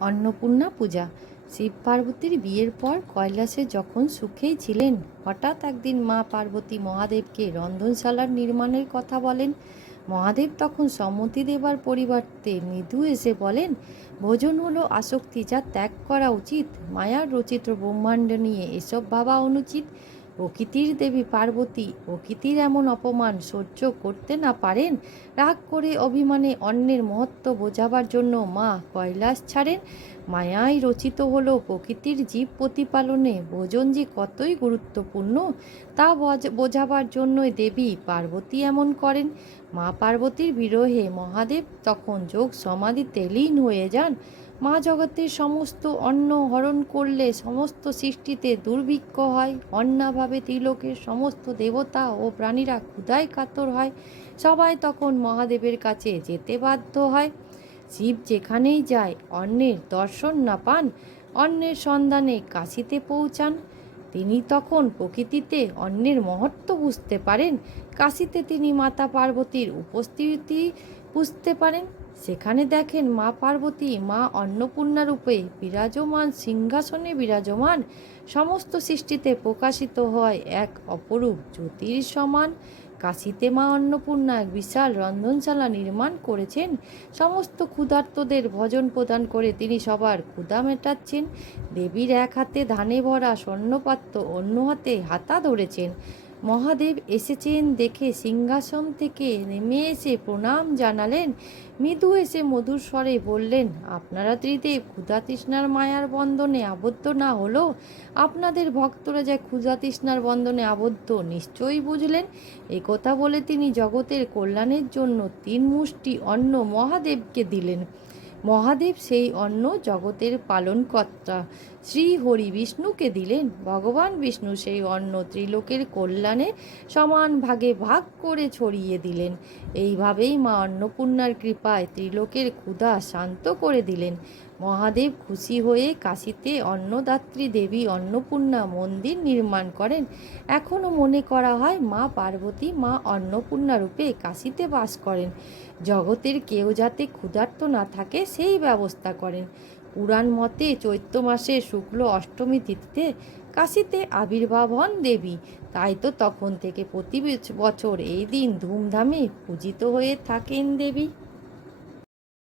অন্নপূর্ণা পূজা। শিব পার্বতীর বিয়ের পর কৈলাসে যখন সুখেই ছিলেন, হঠাৎ একদিন মা পার্বতী মহাদেবকে রন্ধনশালার নির্মাণের কথা বলেন। মহাদেব তখন সম্মতি দেবার পরিবর্তে মৃদু এসে বলেন, ভোজন হলো আসক্তি, যা ত্যাগ করা উচিত। মায়ার রচিত ব্রহ্মাণ্ড নিয়ে এসব ভাবা অনুচিত। প্রকৃতির দেবী পার্বতী প্রকৃতির এমন অপমান সহ্য করতে না পারেন। রাগ করে অভিমানে অন্যের মহত্ব বোঝাবার জন্য মা কৈলাস ছাড়েন। মায়ায় রচিত হলো প্রকৃতির জীব প্রতিপালনে ভোজন যে কতই গুরুত্বপূর্ণ, তা বোঝাবার জন্যই দেবী পার্বতী এমন করেন। মা পার্বতীর বিরহে মহাদেব তখন যোগ সমাধিতে লীন হয়ে যান। মা জগতের সমস্ত অন্ন হরণ করলে সমস্ত সৃষ্টিতে দুর্ভিক্ষ হয়। অন্নাভাবে ত্রিলোকের সমস্ত দেবতা ও প্রাণীরা ক্ষুধায় কাতর হয়। সবাই তখন মহাদেবের কাছে যেতে বাধ্য হয়। শিব যেখানেই যায়, অন্নের দর্শন না পান, অন্নের সন্ধানে কাশীতে পৌঁছান। তিনি তখন প্রকৃতিতে অন্যের মহত্ব বুঝতে পারেন। কাশীতে তিনি মাতা পার্বতীর উপস্থিতি বুঝতে পারেন। সেখানে দেখেন মা পার্বতী মা অন্নপূর্ণা রূপে বিরাজমান, সিংহাসনে বিরাজমান। সমস্ত সৃষ্টিতে প্রকাশিত হয় এক অপরূপ জ্যোতির সমান। কাশীতে মা অন্নপূর্ণা এক বিশাল রন্ধনশালা নির্মাণ করেছেন। সমস্ত ক্ষুধার্তদের ভোজন প্রদান করে তিনি সবার ক্ষুধা মেটাচ্ছেন। দেবীর এক হাতে ধানে ভরা স্বর্ণপাত্র, অন্য হাতে হাতা ধরেছেন। মহাদেব এসেছেন দেখে সিংহাসন থেকে নেমে এসে প্রণাম জানালেন। মৃদু এসে মধুর স্বরে বললেন, আপনারা ত্রিদেব ক্ষুধা তৃষ্ণার মায়ার বন্ধনে আবদ্ধ না হলেও আপনাদের ভক্তরা যে ক্ষুধা তৃষ্ণার বন্ধনে আবদ্ধ নিশ্চয়ই বুঝলেন। এই কথা বলে তিনি জগতের কল্যাণের জন্য 3 মুষ্টি অন্ন মহাদেবকে দিলেন। মহাদেব সেই অন্ন জগতের পালনকর্তা শ্রী হরি বিষ্ণুকে দিলেন। ভগবান বিষ্ণু সেই অন্ন ত্রিলোকের কল্যাণে সমান ভাগে ভাগ করে ছড়িয়ে দিলেন। এইভাবেই মা অন্নপূর্ণার কৃপায় ত্রিলোকের ক্ষুধা শান্ত করে দিলেন। মহাদেব খুশি হয়ে কাশীতে অন্নদাত্রী দেবী অন্নপূর্ণা মন্দির নির্মাণ করেন। এখনও মনে করা হয় মা পার্বতী মা অন্নপূর্ণা রূপে কাশীতে বাস করেন। জগতের কেউ যাতে ক্ষুধার্ত না থাকে সেই ব্যবস্থা করেন। পুরাণ মতে চৈত্র মাসের শুক্ল অষ্টমী তিথিতে কাশীতে আবির্ভাব হন দেবী। তাই তো তখন থেকে প্রতি বছর এই দিন ধুমধামে পূজিত হয়ে থাকেন দেবী।